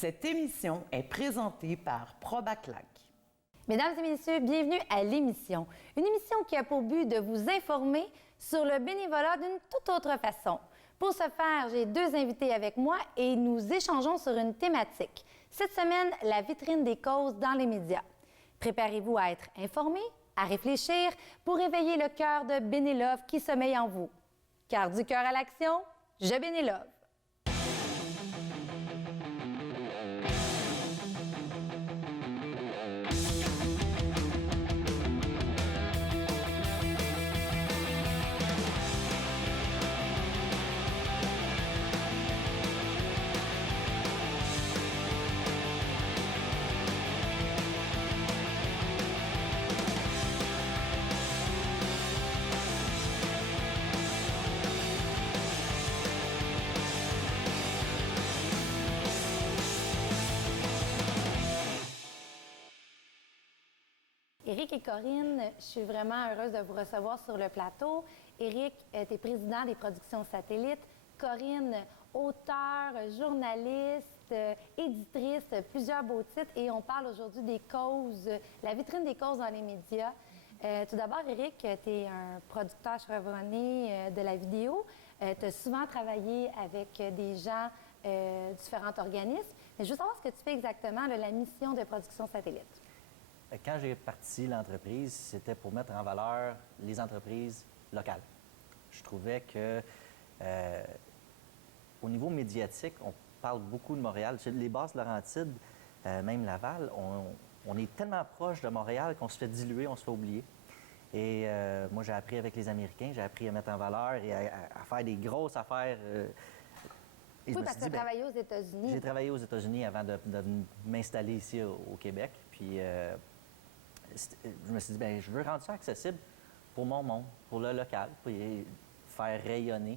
Cette émission est présentée par Probaclac. Mesdames et messieurs, bienvenue à l'émission. Une émission qui a pour but de vous informer sur le bénévolat d'une toute autre façon. Pour ce faire, j'ai deux invités avec moi et nous échangeons sur une thématique. Cette semaine, la vitrine des causes dans les médias. Préparez-vous à être informés, à réfléchir pour éveiller le cœur de Bénélove qui sommeille en vous. Car du cœur à l'action, je Bénélove. Éric et Corinne, je suis vraiment heureuse de vous recevoir sur le plateau. Éric, tu es président des productions Satellites. Corinne, auteure, journaliste, éditrice, plusieurs beaux titres. Et on parle aujourd'hui des causes, la vitrine des causes dans les médias. Tout d'abord, Éric, tu es un producteur chevronné de la vidéo. Tu as souvent travaillé avec des gens, différents organismes. Mais je veux savoir ce que tu fais exactement, la mission de production Satellite. Quand j'ai parti l'entreprise, c'était pour mettre en valeur les entreprises locales. Je trouvais que, au niveau médiatique, on parle beaucoup de Montréal. Les Basses-Laurentides, même Laval, on est tellement proche de Montréal qu'on se fait diluer, on se fait oublier. Et moi, j'ai appris avec les Américains, j'ai appris à mettre en valeur et à faire des grosses affaires. Oui, parce que tu as travaillé aux États-Unis. J'ai travaillé aux États-Unis avant de m'installer ici au Québec. Puis, je me suis dit, bien, je veux rendre ça accessible pour mon monde, pour le local, pour faire rayonner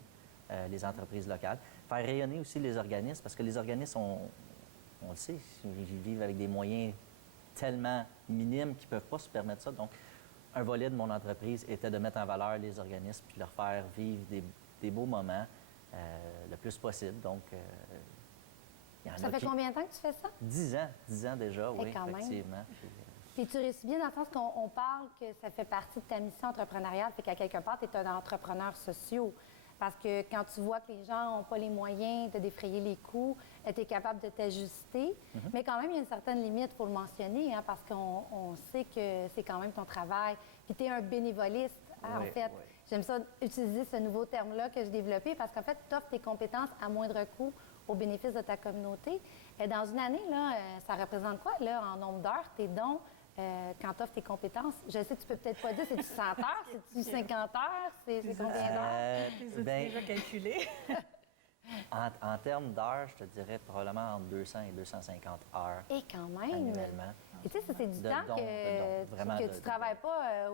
les entreprises locales, faire rayonner aussi les organismes, parce que les organismes, on le sait, ils vivent avec des moyens tellement minimes qu'ils ne peuvent pas se permettre ça. Donc, un volet de mon entreprise était de mettre en valeur les organismes puis de leur faire vivre des beaux moments le plus possible. Donc, ça fait combien de temps que tu fais ça? 10 ans déjà, oui, quand effectivement. Même. Puis tu réussis bien dans le sens qu'on parle que ça fait partie de ta mission entrepreneuriale, fait qu'à quelque part, tu es un entrepreneur social. Parce que quand tu vois que les gens n'ont pas les moyens de défrayer les coûts, tu es capable de t'ajuster. Mais quand même, il y a une certaine limite, il faut le mentionner, hein, parce qu'on sait que c'est quand même ton travail. Puis tu es un bénévoliste, hein, oui, en fait. Oui. J'aime ça utiliser ce nouveau terme-là que j'ai développé parce qu'en fait, tu offres tes compétences à moindre coût au bénéfice de ta communauté. Et dans une année, là, ça représente quoi, là, en nombre d'heures, tes dons? Quand tu offres tes compétences, je sais que tu peux peut-être pas dire, c'est-tu 100 heures, c'est-tu 50 heures, c'est combien d'heures? Les déjà calculés. En termes d'heures, je te dirais probablement entre 200 et 250 heures. Et quand même! Annuellement. Et tu sais, ça, c'est du temps que tu ne travailles pas...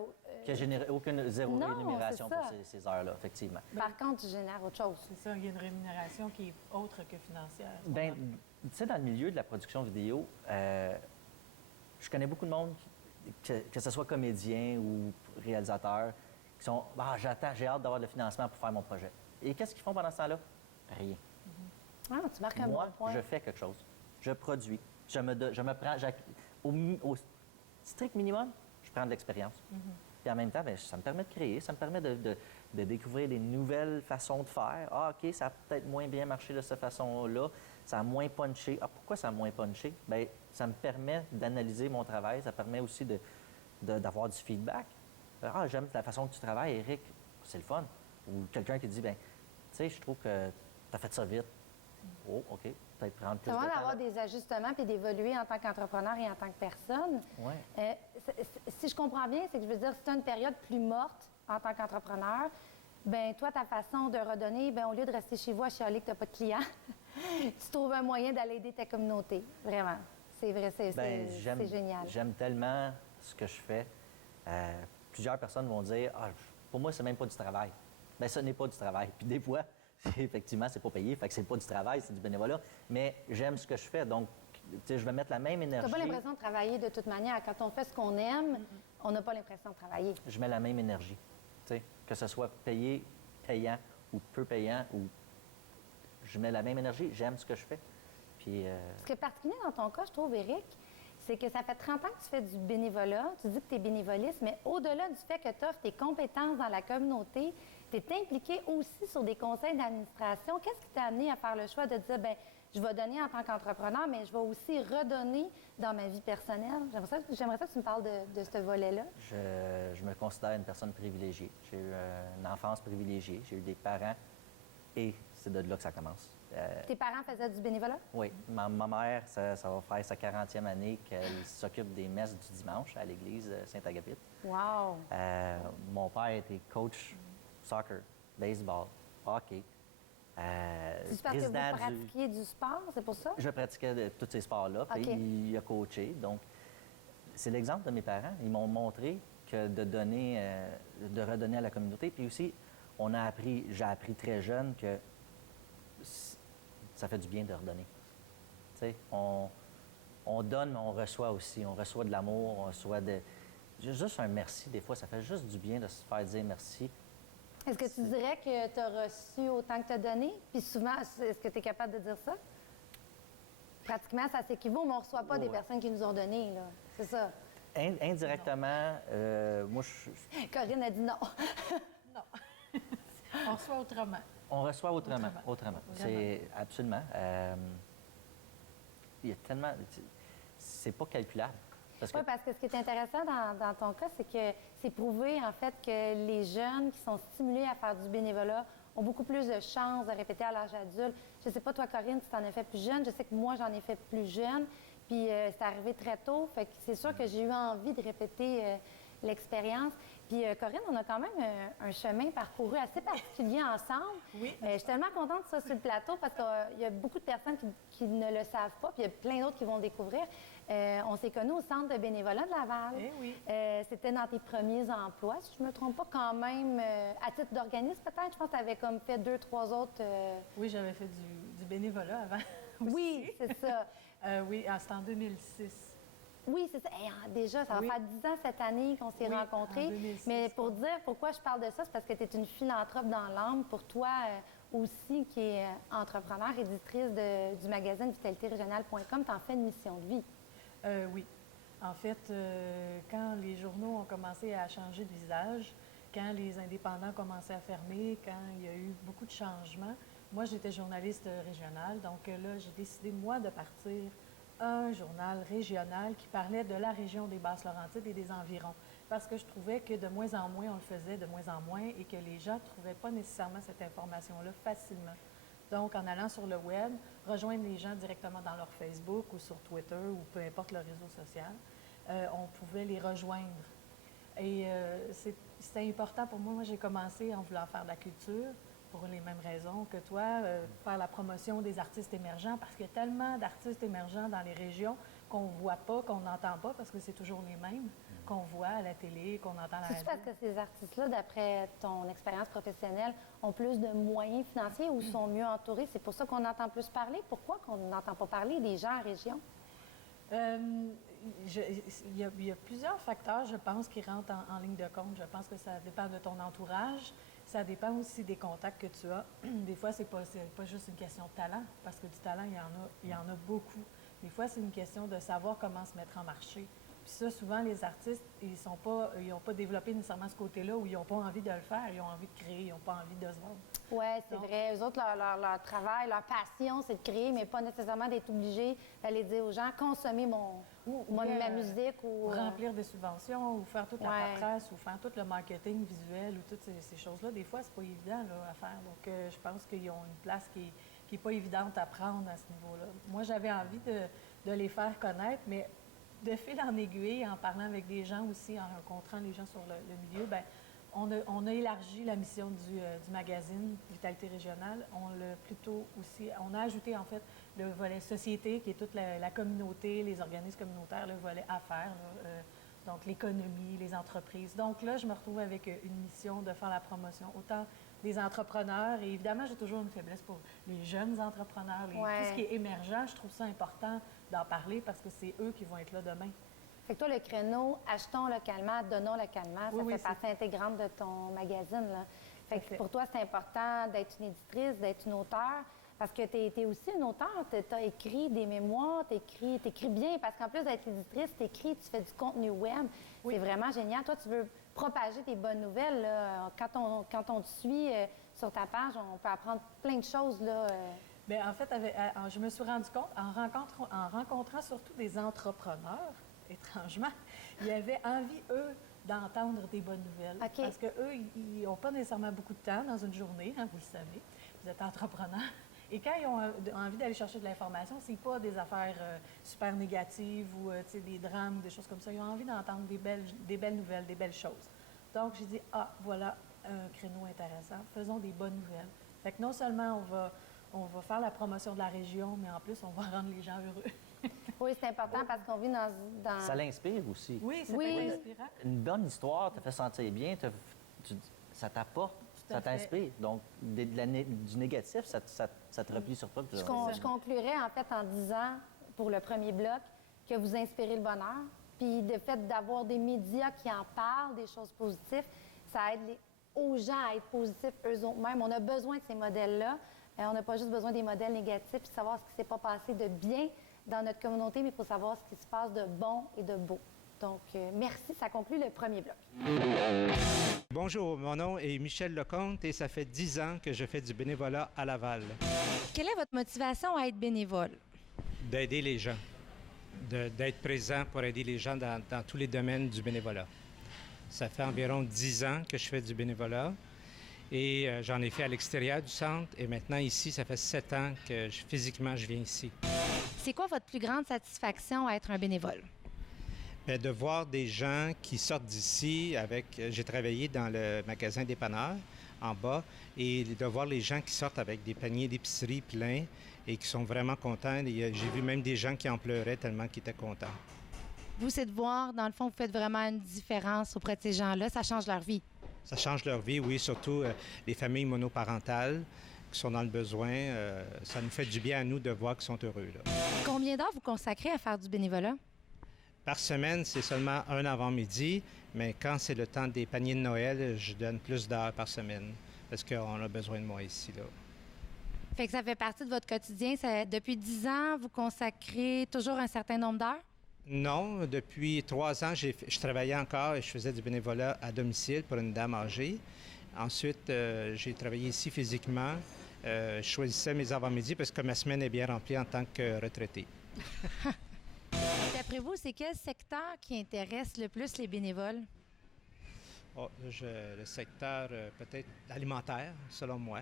Que génère zéro non, rémunération pour ces heures-là, effectivement. Par contre, tu génères autre chose. C'est ça, il y a une rémunération qui est autre que financière. Bien, tu sais, dans le milieu de la production vidéo, je connais beaucoup de monde, que ce soit comédien ou réalisateur, qui sont « Ah, j'attends, j'ai hâte d'avoir le financement pour faire mon projet. » Et qu'est-ce qu'ils font pendant ce temps-là? Rien. Ah, tu marques un Moi, bon point. je fais quelque chose. Je produis. Je me prends... Au strict minimum, je prends de l'expérience. Puis en même temps, bien, ça me permet de créer, ça me permet de découvrir des nouvelles façons de faire. Ah, OK, ça a peut-être moins bien marché de cette façon-là. Ça a moins punché. Ah, pourquoi ça a moins punché? Bien, ça me permet d'analyser mon travail. Ça permet aussi d'avoir du feedback. Ah, j'aime la façon que tu travailles, Éric. C'est le fun. Ou quelqu'un qui dit, bien, tu sais, je trouve que tu as fait ça vite. Oh, OK. Peut-être prendre plus de temps. C'est vraiment d'avoir des ajustements puis d'évoluer en tant qu'entrepreneur et en tant que personne. Oui. Si je comprends bien, c'est que je veux dire, si tu as une période plus morte en tant qu'entrepreneur, bien, toi, ta façon de redonner, bien, au lieu de rester chez vous à chialer que tu n'as pas de clients, tu trouves un moyen d'aller aider ta communauté. Vraiment. C'est vrai, c'est génial. J'aime tellement ce que je fais. Plusieurs personnes vont dire, ah, pour moi, c'est même pas du travail. Bien, ce n'est pas du travail. Puis des fois, effectivement, c'est pas payé, fait que c'est pas du travail, c'est du bénévolat. Mais j'aime ce que je fais, donc tu sais, je vais mettre la même énergie. Tu n'as pas l'impression de travailler de toute manière. Quand on fait ce qu'on aime, on n'a pas l'impression de travailler. Je mets la même énergie, tu sais, que ce soit payant ou peu payant, ou je mets la même énergie, j'aime ce que je fais. Puis, Ce qui est particulier dans ton cas, je trouve, Éric, c'est que ça fait 30 ans que tu fais du bénévolat, tu dis que tu es bénévoliste, mais au-delà du fait que tu offres tes compétences dans la communauté, tu es impliqué aussi sur des conseils d'administration. Qu'est-ce qui t'a amené à faire le choix de dire, bien, je vais donner en tant qu'entrepreneur, mais je vais aussi redonner dans ma vie personnelle? J'aimerais ça que tu me parles de ce volet-là. je me considère une personne privilégiée. J'ai eu une enfance privilégiée. J'ai eu des parents et c'est de là que ça commence. Tes parents faisaient du bénévolat? Oui. Ma mère, ça va faire sa 40e année qu'elle s'occupe des messes du dimanche à l'église Saint-Agapit. Wow! Mon père était coach soccer, baseball, hockey. C'est parce que vous pratiquiez du sport, c'est pour ça? Je pratiquais tous ces sports-là, puis OK. il a coaché. Donc, c'est l'exemple de mes parents. Ils m'ont montré que de donner, de redonner à la communauté. Puis aussi, j'ai appris très jeune que ça fait du bien de redonner. Tu sais, on donne, mais on reçoit aussi. On reçoit de l'amour, on reçoit juste un merci. Des fois, ça fait juste du bien de se faire dire merci. Est-ce que tu dirais que tu as reçu autant que tu as donné? Puis souvent, est-ce que tu es capable de dire ça? Pratiquement, ça s'équivaut, mais on ne reçoit pas des personnes qui nous ont donné, là. C'est ça. Indirectement, moi, je... Corinne a dit non. Non. On reçoit autrement. On reçoit autrement. Autrement. C'est absolument. Il y a tellement. C'est pas calculable. Parce que Oui, parce que ce qui est intéressant dans ton cas, c'est que c'est prouvé, en fait, que les jeunes qui sont stimulés à faire du bénévolat ont beaucoup plus de chances de répéter à l'âge adulte. Je ne sais pas, toi, Corinne, si tu en as fait plus jeune. Je sais que moi, j'en ai fait plus jeune. Puis c'est arrivé très tôt. Fait que c'est sûr que j'ai eu envie de répéter l'expérience. Puis Corinne, on a quand même un chemin parcouru assez particulier ensemble. Oui. Je suis tellement contente de ça sur le plateau parce qu'il y a beaucoup de personnes qui ne le savent pas, puis il y a plein d'autres qui vont le découvrir. On s'est connus au Centre de bénévolat de Laval. Eh oui. C'était dans tes premiers emplois, si je ne me trompe pas, quand même, à titre d'organisme peut-être. Je pense que tu avais comme fait 2, 3 autres... Oui, j'avais fait du bénévolat avant. Oui, c'est ça. Oui, c'était en 2006. Oui, c'est ça. Déjà, ça va Oui. faire 10 ans cette année qu'on s'est Oui, rencontrés. en 2006, Mais pour dire pourquoi je parle de ça, c'est parce que tu es une philanthrope dans l'âme. Pour toi aussi, qui est entrepreneur, éditrice du magazine vitalitérégionale.com, tu en fais une mission de vie. Oui. En fait, quand les journaux ont commencé à changer de visage, quand les indépendants commençaient à fermer, quand il y a eu beaucoup de changements, moi, j'étais journaliste régionale. Donc là, j'ai décidé, moi, de partir un journal régional qui parlait de la région des Basses-Laurentides et des environs. Parce que je trouvais que de moins en moins, on le faisait de moins en moins et que les gens ne trouvaient pas nécessairement cette information-là facilement. Donc, en allant sur le web, rejoindre les gens directement dans leur Facebook ou sur Twitter ou peu importe le réseau social, on pouvait les rejoindre. Et c'était important pour moi. Moi, j'ai commencé en voulant faire de la culture pour les mêmes raisons que toi, faire la promotion des artistes émergents, parce qu'il y a tellement d'artistes émergents dans les régions qu'on ne voit pas, qu'on n'entend pas, parce que c'est toujours les mêmes qu'on voit à la télé, qu'on entend à la radio. C'est parce que ces artistes-là, d'après ton expérience professionnelle, ont plus de moyens financiers ou sont mieux entourés? C'est pour ça qu'on entend plus parler? Pourquoi qu'on n'entend pas parler des gens en région? Il y a plusieurs facteurs, je pense, qui rentrent en ligne de compte. Je pense que ça dépend de ton entourage. Ça dépend aussi des contacts que tu as. Des fois, c'est pas juste une question de talent, parce que du talent, il y en a beaucoup. Des fois, c'est une question de savoir comment se mettre en marché. Puis ça, souvent, les artistes, ils n'ont pas développé nécessairement ce côté-là où ils n'ont pas envie de le faire, ils ont envie de créer, ils n'ont pas envie de se vendre. Oui, c'est vrai. Eux autres, leur travail, leur passion, c'est de créer, mais pas nécessairement d'être obligé d'aller dire aux gens, consommez ma musique ou... Remplir des subventions ou faire toute la paperasse ou faire tout le marketing visuel ou toutes ces choses-là. Des fois, c'est pas évident là, à faire. Donc, je pense qu'ils ont une place qui n'est pas évidente à prendre à ce niveau-là. Moi, j'avais envie de les faire connaître, mais de fil en aiguille, en parlant avec des gens aussi, en rencontrant les gens sur le milieu, bien, on a élargi la mission du magazine Vitalité régionale. On a ajouté en fait le volet société, qui est toute la communauté, les organismes communautaires, le volet affaires, donc l'économie, les entreprises. Donc là, je me retrouve avec une mission de faire la promotion autant des entrepreneurs, et évidemment, j'ai toujours une faiblesse pour les jeunes entrepreneurs, tout ce qui est émergent. Je trouve ça important d'en parler parce que c'est eux qui vont être là demain. Fait que toi, le créneau, achetons localement, donnons localement, ça fait partie intégrante de ton magazine, là. Fait que pour toi, c'est important d'être une éditrice, d'être une auteure. Parce que tu es aussi une auteure, tu as écrit des mémoires, tu écris bien, parce qu'en plus d'être éditrice, tu écris, tu fais du contenu web. Oui. C'est vraiment génial. Toi, tu veux propager tes bonnes nouvelles. Là. Quand on te suit sur ta page, on peut apprendre plein de choses. Là, Bien, en fait, je me suis rendu compte, en rencontrant surtout des entrepreneurs, étrangement, ils avaient envie, eux, d'entendre des bonnes nouvelles. OK. Parce qu'eux, ils n'ont pas nécessairement beaucoup de temps dans une journée, hein, vous le savez. Vous êtes entrepreneur. Et quand ils ont envie d'aller chercher de l'information, c'est pas des affaires super négatives ou des drames ou des choses comme ça. Ils ont envie d'entendre des belles nouvelles, des belles choses. Donc, j'ai dit, voilà un créneau intéressant. Faisons des bonnes nouvelles. Fait que non seulement on va faire la promotion de la région, mais en plus, on va rendre les gens heureux. oui, c'est important parce qu'on vit dans... Ça l'inspire aussi. Oui, c'est Oui. inspirant. Une bonne histoire te fait sentir bien, ça t'apporte, Tout à ça fait. t'inspire. Donc, du négatif, ça te replie sur toi. puis Je conclurai en fait en disant, pour le premier bloc, que vous inspirez le bonheur. Puis le fait d'avoir des médias qui en parlent, des choses positives, ça aide aux gens à être positifs eux-mêmes. On a besoin de ces modèles-là. On n'a pas juste besoin des modèles négatifs, puis savoir ce qui s'est pas passé de bien dans notre communauté, mais il faut savoir ce qui se passe de bon et de beau. Donc, merci. Ça conclut le premier bloc. Bonjour, mon nom est Michel Lecomte et ça fait 10 ans que je fais du bénévolat à Laval. Quelle est votre motivation à être bénévole? D'aider les gens, d'être présent pour aider les gens dans tous les domaines du bénévolat. Ça fait environ 10 ans que je fais du bénévolat et j'en ai fait à l'extérieur du centre et maintenant ici, ça fait 7 ans que physiquement je viens ici. C'est quoi votre plus grande satisfaction à être un bénévole? Bien, de voir des gens qui sortent d'ici avec... J'ai travaillé dans le magasin dépanneur en bas et de voir les gens qui sortent avec des paniers d'épicerie pleins et qui sont vraiment contents. Et j'ai vu même des gens qui en pleuraient tellement qu'ils étaient contents. Vous, c'est de voir, dans le fond, vous faites vraiment une différence auprès de ces gens-là. Ça change leur vie. Ça change leur vie, oui, surtout les familles monoparentales qui sont dans le besoin. Ça nous fait du bien à nous de voir qu'ils sont heureux, là. Combien d'heures vous consacrez à faire du bénévolat? Par semaine, c'est seulement un avant-midi, mais quand c'est le temps des paniers de Noël, je donne plus d'heures par semaine parce qu'on a besoin de moi ici, là. Fait que ça fait partie de votre quotidien. Depuis 10 ans, vous consacrez toujours un certain nombre d'heures? Non, depuis 3 ans, je travaillais encore et je faisais du bénévolat à domicile pour une dame âgée. Ensuite, j'ai travaillé ici physiquement. Je choisissais mes avant-midi parce que ma semaine est bien remplie en tant que retraité. D'après vous, c'est quel secteur qui intéresse le plus les bénévoles? Le secteur peut-être alimentaire, selon moi.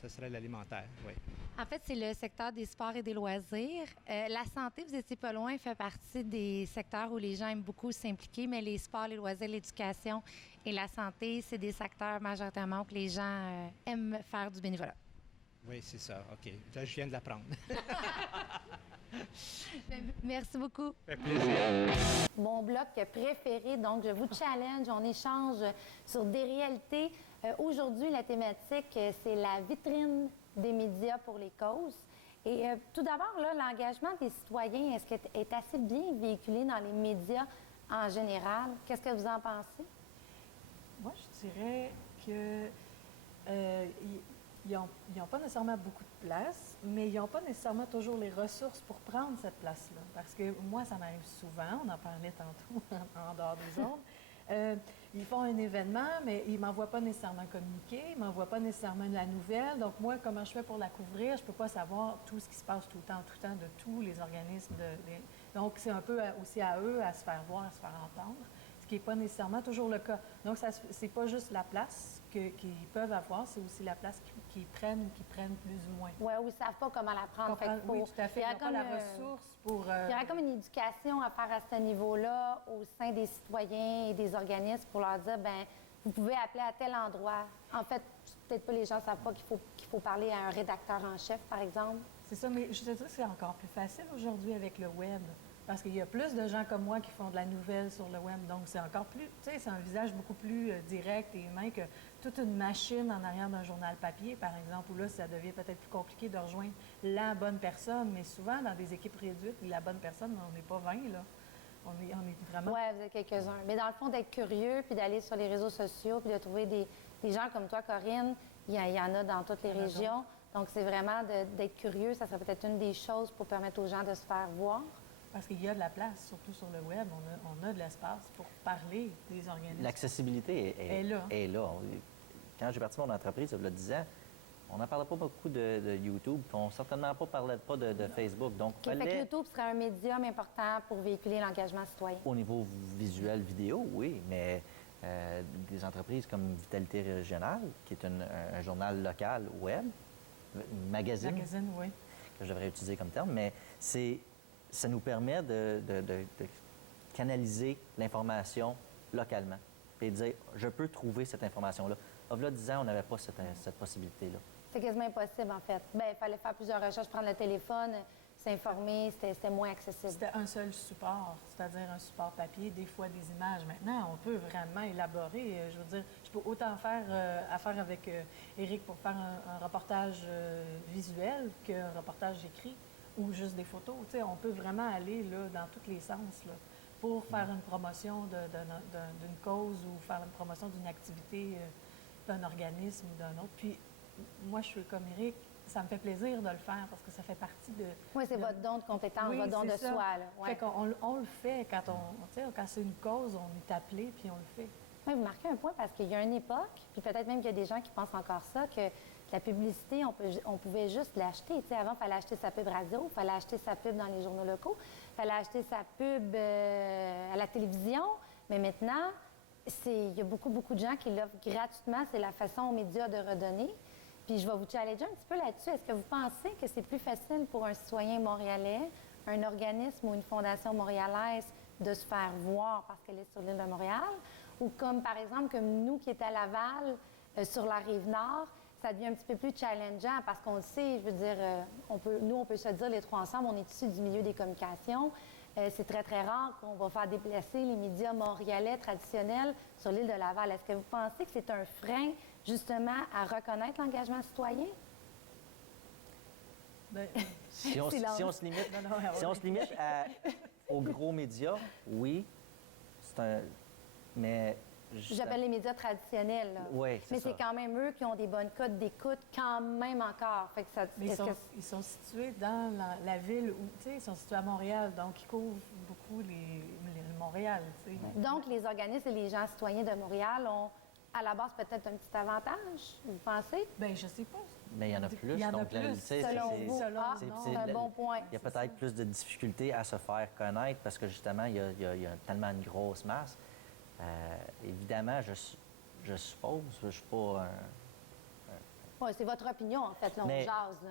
Ce serait l'alimentaire, oui. En fait, c'est le secteur des sports et des loisirs. La santé, vous étiez pas loin, fait partie des secteurs où les gens aiment beaucoup s'impliquer, mais les sports, les loisirs, l'éducation et la santé, c'est des secteurs majoritairement où les gens aiment faire du bénévolat. Oui, c'est ça. OK. Là, je viens de l'apprendre. Merci beaucoup. Ça fait plaisir. Mon bloc préféré, donc je vous challenge, on échange sur des réalités. Aujourd'hui, la thématique, c'est la vitrine des médias pour les causes. Et tout d'abord, là, l'engagement des citoyens, est-ce qu'il est assez bien véhiculé dans les médias en général? Qu'est-ce que vous en pensez? Moi, je dirais que ils n'ont pas nécessairement beaucoup de place, mais ils n'ont pas nécessairement toujours les ressources pour prendre cette place-là. Parce que moi, ça m'arrive souvent, on en parlait tantôt en dehors des ondes. Ils font un événement, mais ils ne m'envoient pas nécessairement communiquer, ils ne m'envoient pas nécessairement la nouvelle. Donc moi, comment je fais pour la couvrir? Je ne peux pas savoir tout ce qui se passe tout le temps, de tous les organismes. Donc c'est un peu aussi à eux à se faire voir, à se faire entendre, ce qui n'est pas nécessairement toujours le cas. Donc c'est pas juste la place qu'ils peuvent avoir, c'est aussi la place qu'ils prennent ou qu'ils prennent plus ou moins. Oui, ou ils ne savent pas comment la prendre. Oui, tout à fait. Ils n'ont pas la ressource pour... Il y aurait comme une éducation à faire à ce niveau-là au sein des citoyens et des organismes pour leur dire, bien, vous pouvez appeler à tel endroit. En fait, peut-être pas les gens ne savent pas qu'il faut parler à un rédacteur en chef, par exemple. C'est ça, mais je te dis que c'est encore plus facile aujourd'hui avec le web. Parce qu'il y a plus de gens comme moi qui font de la nouvelle sur le web. Donc, c'est encore plus, tu sais, c'est un visage beaucoup plus direct et humain que toute une machine en arrière d'un journal papier, par exemple, où là, ça devient peut-être plus compliqué de rejoindre la bonne personne. Mais souvent, dans des équipes réduites, la bonne personne, on n'est pas 20, là. On est vraiment... Oui, vous êtes quelques-uns. Mais dans le fond, d'être curieux, puis d'aller sur les réseaux sociaux, puis de trouver des gens comme toi, Corinne, il y en a dans toutes les régions. Donc, c'est vraiment d'être curieux. Ça serait peut-être une des choses pour permettre aux gens de se faire voir. Parce qu'il y a de la place, surtout sur le web. On a de l'espace pour parler des organismes. L'accessibilité est là. est là. Quand j'ai parti mon entreprise, il y a 10 ans, on n'en parlait pas beaucoup de YouTube, puis on certainement parlait pas de Facebook. Donc, OK, fait que YouTube serait un médium important pour véhiculer l'engagement citoyen. Au niveau visuel, vidéo, oui, mais des entreprises comme Vitalité Régionale, qui est un journal local web, magazine, Oui. que je devrais utiliser comme terme, mais ça nous permet de canaliser l'information localement et de dire, je peux trouver cette information-là. Il y a 10 ans, on n'avait pas cette possibilité-là. C'est quasiment impossible, en fait. Bien, il fallait faire plusieurs recherches, prendre le téléphone, s'informer, c'était moins accessible. C'était un seul support, c'est-à-dire un support papier, des fois des images. Maintenant, on peut vraiment élaborer. Je veux dire, je peux autant faire affaire avec Éric pour faire un reportage visuel qu'un reportage écrit ou juste des photos. Tu sais, on peut vraiment aller là, dans tous les sens là, pour faire une promotion d'une cause ou faire une promotion d'une activité d'un organisme ou d'un autre. Puis, moi, je suis comme Éric, ça me fait plaisir de le faire parce que ça fait partie de... Oui, c'est votre don de compétence, votre don de ça. soi. Là. Ouais. Fait qu'on le fait quand quand c'est une cause, on est appelé puis on le fait. Oui, vous marquez un point parce qu'il y a une époque, puis peut-être même qu'il y a des gens qui pensent encore ça, que la publicité, on pouvait juste l'acheter. Tu sais, avant, il fallait acheter sa pub radio, il fallait acheter sa pub dans les journaux locaux, il fallait acheter sa pub à la télévision. Mais maintenant, il y a beaucoup, beaucoup de gens qui l'offrent gratuitement. C'est la façon aux médias de redonner. Puis je vais vous challenger un petit peu là-dessus. Est-ce que vous pensez que c'est plus facile pour un citoyen montréalais, un organisme ou une fondation montréalaise de se faire voir parce qu'elle est sur l'île de Montréal? Ou comme, par exemple, comme nous qui est à Laval, sur la Rive-Nord, ça devient un petit peu plus challengeant parce qu'on le sait, je veux dire, on peut se dire les trois ensemble, on est issus du milieu des communications. C'est très, très rare qu'on va faire déplacer les médias montréalais traditionnels sur l'île de Laval. Est-ce que vous pensez que c'est un frein, justement, à reconnaître l'engagement citoyen? Bien, Si on se limite aux gros médias, oui, mais... J'appelle les médias traditionnels. Là. Oui, mais ça. c'est quand même eux qui ont des bonnes cotes d'écoute quand même encore. Fait que ça, mais ils sont situés dans la ville où, tu sais, ils sont situés à Montréal, donc ils couvrent beaucoup le Montréal, tu sais. Donc, les organismes et les gens citoyens de Montréal ont, à la base, peut-être un petit avantage, vous pensez? Bien, je sais pas. Mais il y en a plus. Il y en a donc, plus. tu sais, Selon vous. C'est un bon point. Il y a peut-être plus de difficultés à se faire connaître parce que, justement, il y a tellement une grosse masse. Évidemment, je suppose, je ne suis pas un... Oui, c'est votre opinion, en fait, là, on Mais- jase. Là.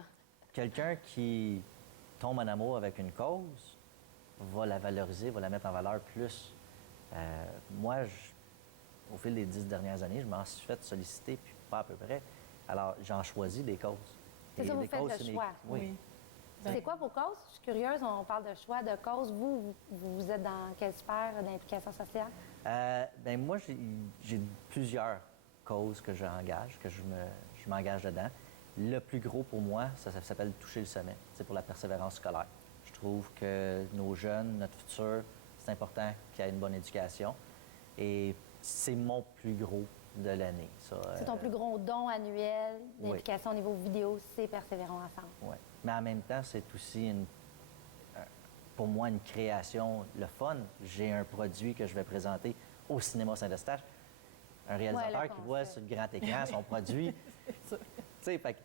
Quelqu'un qui tombe en amour avec une cause va la valoriser, va la mettre en valeur plus. Moi, au fil des 10 dernières années, je m'en suis fait solliciter, puis pas à peu près. Alors, j'en choisis des causes. C'est Et ça, vous les faites causes, le c'est mes- choix. Oui. C'est quoi vos causes? Je suis curieuse, on parle de choix, de causes. Vous êtes dans quelle sphère d'implication sociale? Ben moi, j'ai plusieurs causes que j'engage, que je m'engage dedans. Le plus gros pour moi, ça s'appelle toucher le sommet. C'est pour la persévérance scolaire. Je trouve que nos jeunes, notre futur, c'est important qu'il y ait une bonne éducation. Et c'est mon plus gros de l'année. C'est ton plus gros don annuel d'implication au niveau vidéo, c'est Persévérons ensemble. Oui. Mais en même temps, c'est aussi pour moi une création, le fun. J'ai un produit que je vais présenter au cinéma Saint-Eustache. Un réalisateur Ouais, le qui voit concept. sur le grand écran son produit. Tu sais, fait que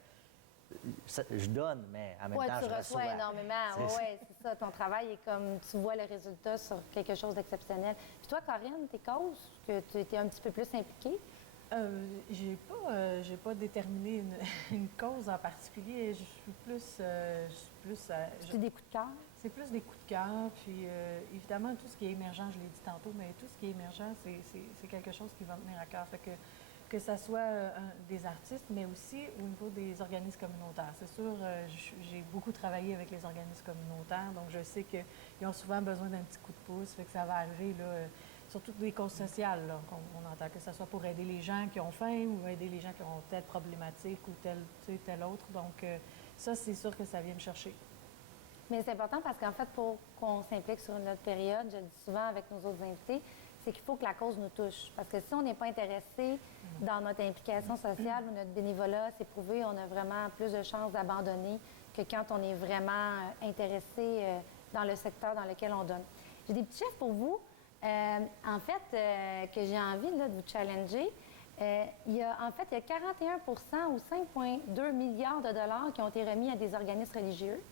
je donne, mais en même Oui, temps, tu je reçois reçois. énormément. C'est Oui, ça. c'est ça. Ton travail est comme tu vois le résultat sur quelque chose d'exceptionnel. Puis toi, Corinne, tes causes, que tu étais un petit peu plus impliquée? J'ai pas déterminé une cause en particulier. Je suis plus C'est des coups de cœur? c'est plus des coups de cœur. Puis évidemment, tout ce qui est émergent, je l'ai dit tantôt, mais tout ce qui est émergent, c'est quelque chose qui va me tenir à cœur. Fait que ça soit des artistes, mais aussi au niveau des organismes communautaires. C'est sûr, j'ai beaucoup travaillé avec les organismes communautaires, donc je sais qu'ils ont souvent besoin d'un petit coup de pouce. Fait que ça va arriver là, surtout des causes sociales là, qu'on entend, que ce soit pour aider les gens qui ont faim ou aider les gens qui ont telle problématique ou telle autre. Donc ça, c'est sûr que ça vient me chercher. Mais c'est important parce qu'en fait, pour qu'on s'implique sur une autre période, je le dis souvent avec nos autres invités, c'est qu'il faut que la cause nous touche. Parce que si on n'est pas intéressé dans notre implication sociale ou notre bénévolat, c'est prouvé, on a vraiment plus de chances d'abandonner que quand on est vraiment intéressé dans le secteur dans lequel on donne. J'ai des petits chiffres pour vous, en fait, que j'ai envie là, de vous challenger. Il y a 41 ou 5,2 milliards de dollars qui ont été remis à des organismes religieux.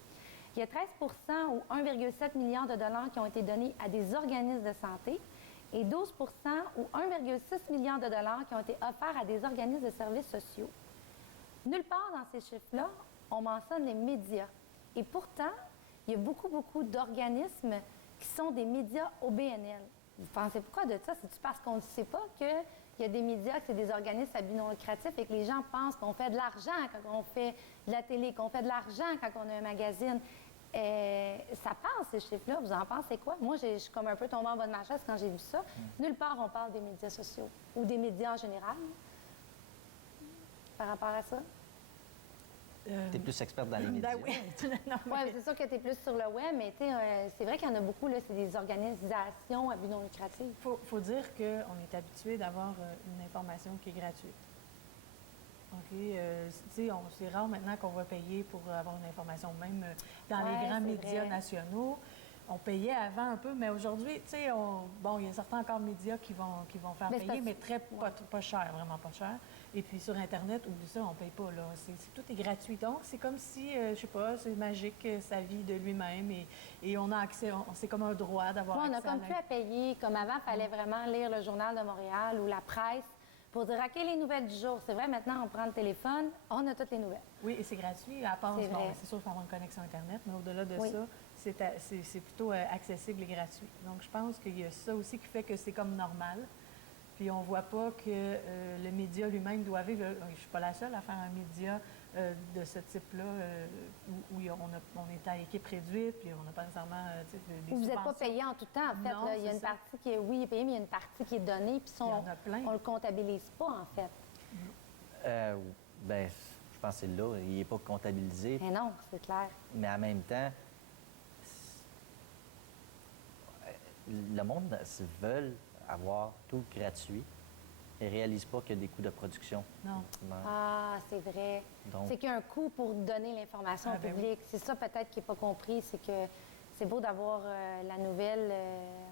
Il y a 13 ou 1,7 milliard de dollars qui ont été donnés à des organismes de santé et 12 ou 1,6 milliard de dollars qui ont été offerts à des organismes de services sociaux. Nulle part dans ces chiffres-là, on mentionne les médias. Et pourtant, il y a beaucoup d'organismes qui sont des médias au BNL. Vous pensez pourquoi de ça? C'est-tu parce qu'on ne sait pas qu'il y a des médias, que c'est des organismes à but non lucratif et que les gens pensent qu'on fait de l'argent quand on fait de la télé, qu'on fait de l'argent quand on a un magazine? Ça passe, ces chiffres-là. Vous en pensez quoi? Moi, je suis comme un peu tombée en bas de ma chaise quand j'ai vu ça. Nulle part, on parle des médias sociaux ou des médias en général par rapport à ça. Tu es plus experte dans les médias. Ben oui. Oui, c'est sûr que tu es plus sur le web, mais c'est vrai qu'il y en a beaucoup, là, c'est des organisations à but non lucratif. Il faut dire qu'on est habitué d'avoir une information qui est gratuite. OK? C'est rare maintenant qu'on va payer pour avoir une information, même dans les grands médias nationaux. On payait avant un peu, mais aujourd'hui, tu sais, il y a certains encore médias qui vont faire payer, mais pas cher, vraiment pas cher. Et puis sur Internet, oublie ça, on ne paye pas, là. Tout est gratuit. Donc, c'est comme si, je sais pas, c'est magique, ça vit de lui-même et on a accès, c'est comme un droit d'avoir accès. On n'a comme plus à payer. Comme avant, il fallait vraiment lire le Journal de Montréal ou la presse pour dire, OK, les nouvelles du jour. C'est vrai, maintenant, on prend le téléphone, on a toutes les nouvelles. Oui, et c'est gratuit. À part, c'est sûr qu'il faut avoir une connexion Internet, mais au-delà de ça, c'est plutôt accessible et gratuit. Donc, je pense qu'il y a ça aussi qui fait que c'est comme normal. Puis on ne voit pas que le média lui-même doit vivre. Je ne suis pas la seule à faire un média de ce type-là où on est à équipe réduite, puis on n'a pas nécessairement des Vous n'êtes pas payé en tout temps, en fait. Non, là. Il y a une partie qui est, oui, payée, mais il y a une partie qui est donnée, puis ça, on ne le comptabilise pas, en fait. Bien, je pense que c'est là. Il n'est pas comptabilisé. Mais non, c'est clair. Mais en même temps, le monde veut avoir tout gratuit et ne réalise pas qu'il y a des coûts de production. Non. Ah, c'est vrai. C'est qu'il y a un coût pour donner l'information au public. Oui. C'est ça peut-être qui n'est pas compris, c'est que c'est beau d'avoir la nouvelle,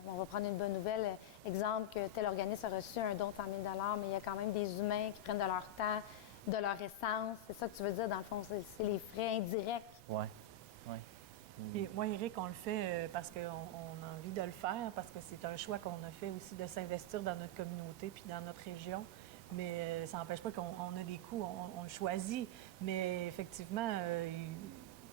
on va prendre une bonne nouvelle, exemple que tel organisme a reçu un don de 100 000 $, mais il y a quand même des humains qui prennent de leur temps, de leur essence. C'est ça que tu veux dire, dans le fond, c'est les frais indirects. Oui. Puis moi, Éric, on le fait parce qu'on a envie de le faire, parce que c'est un choix qu'on a fait aussi de s'investir dans notre communauté puis dans notre région. Mais ça n'empêche pas qu'on a des coûts, on le choisit. Mais effectivement,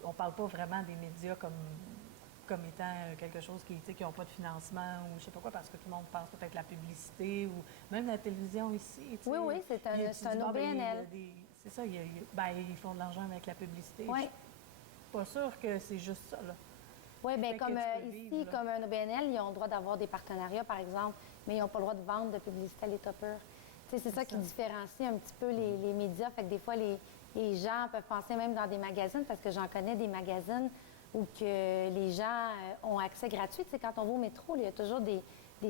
on ne parle pas vraiment des médias comme étant quelque chose qui n'ont pas de financement ou je ne sais pas quoi, parce que tout le monde pense peut-être la publicité ou même la télévision ici. Oui, c'est un OBNL. C'est ça, ils font de l'argent avec la publicité. Oui. Pas sûr que c'est juste ça, là. Oui, bien, comme ici, comme un OBNL, ils ont le droit d'avoir des partenariats, par exemple, mais ils n'ont pas le droit de vendre de publicité à l'État pur. C'est ça qui différencie un petit peu les médias. Fait que des fois, les gens peuvent penser même dans des magazines, parce que j'en connais des magazines où que les gens ont accès gratuit. Quand on va au métro, il y a toujours des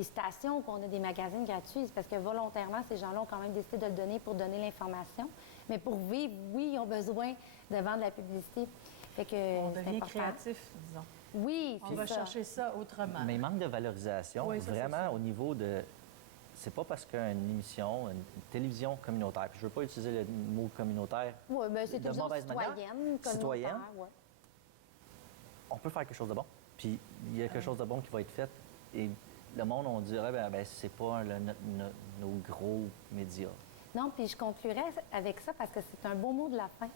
stations où on a des magazines gratuits. C'est parce que volontairement, ces gens-là ont quand même décidé de le donner pour donner l'information. Mais pour vivre, oui, ils ont besoin de vendre la publicité. On devient créatif, disons. Oui, on va chercher ça autrement. Mais il manque de valorisation, vraiment, au niveau de... C'est pas parce qu'une émission, une télévision communautaire, puis je veux pas utiliser le mot communautaire c'est de mauvaise manière, citoyenne, on peut faire quelque chose de bon. Puis il y a quelque chose de bon qui va être fait. Et le monde, on dirait, c'est pas nos gros médias. Non, puis je conclurai avec ça parce que c'est un beau mot de la fin.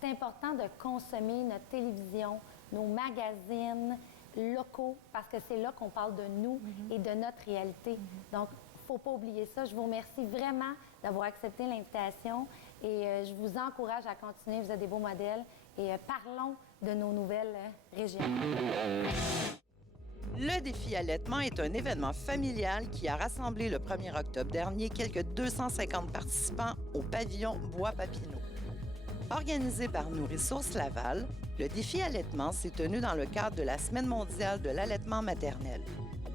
C'est important de consommer notre télévision, nos magazines locaux, parce que c'est là qu'on parle de nous et de notre réalité. Donc, il ne faut pas oublier ça. Je vous remercie vraiment d'avoir accepté l'invitation et je vous encourage à continuer. Vous êtes des beaux modèles et parlons de nos nouvelles régions. Le défi allaitement est un événement familial qui a rassemblé le 1er octobre dernier quelques 250 participants au pavillon Bois-Papineau. Organisé par Nourrissources Laval, le défi allaitement s'est tenu dans le cadre de la Semaine mondiale de l'allaitement maternel.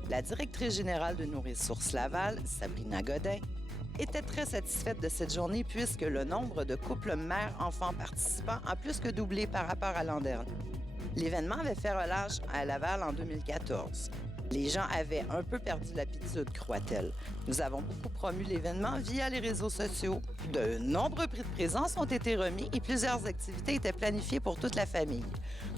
La directrice générale de nos ressources Laval, Sabrina Godin, était très satisfaite de cette journée puisque le nombre de couples mère-enfant participants a plus que doublé par rapport à l'an dernier. L'événement avait fait relâche à Laval en 2014. Les gens avaient un peu perdu l'habitude, croit-elle. Nous avons beaucoup promu l'événement via les réseaux sociaux. De nombreux prix de présence ont été remis et plusieurs activités étaient planifiées pour toute la famille.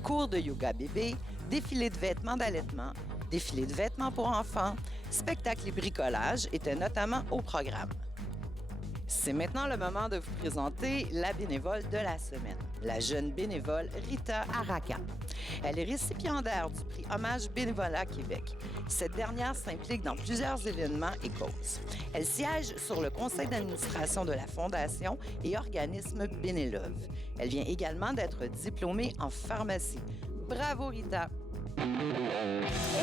Cours de yoga bébé, défilé de vêtements d'allaitement, défilé de vêtements pour enfants, spectacles et bricolage étaient notamment au programme. C'est maintenant le moment de vous présenter la bénévole de la semaine, la jeune bénévole Rita Araka. Elle est récipiendaire du prix Hommage Bénévolat Québec. Cette dernière s'implique dans plusieurs événements et causes. Elle siège sur le conseil d'administration de la Fondation et organisme Bénélove. Elle vient également d'être diplômée en pharmacie. Bravo Rita!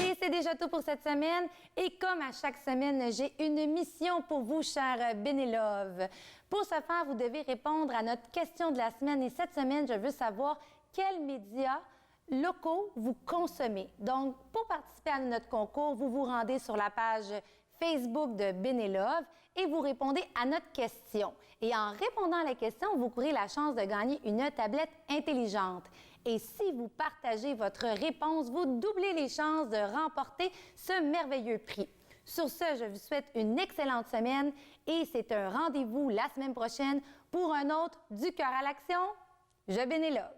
Et c'est déjà tout pour cette semaine. Et comme à chaque semaine, j'ai une mission pour vous, chers Bénélove. Pour ce faire, vous devez répondre à notre question de la semaine. Et cette semaine, je veux savoir quels médias locaux vous consommez. Donc, pour participer à notre concours, vous vous rendez sur la page Facebook de Bénélove et vous répondez à notre question. Et en répondant à la question, vous courez la chance de gagner une tablette intelligente. Et si vous partagez votre réponse, vous doublez les chances de remporter ce merveilleux prix. Sur ce, je vous souhaite une excellente semaine et c'est un rendez-vous la semaine prochaine pour un autre Du cœur à l'action. Je Bénélove.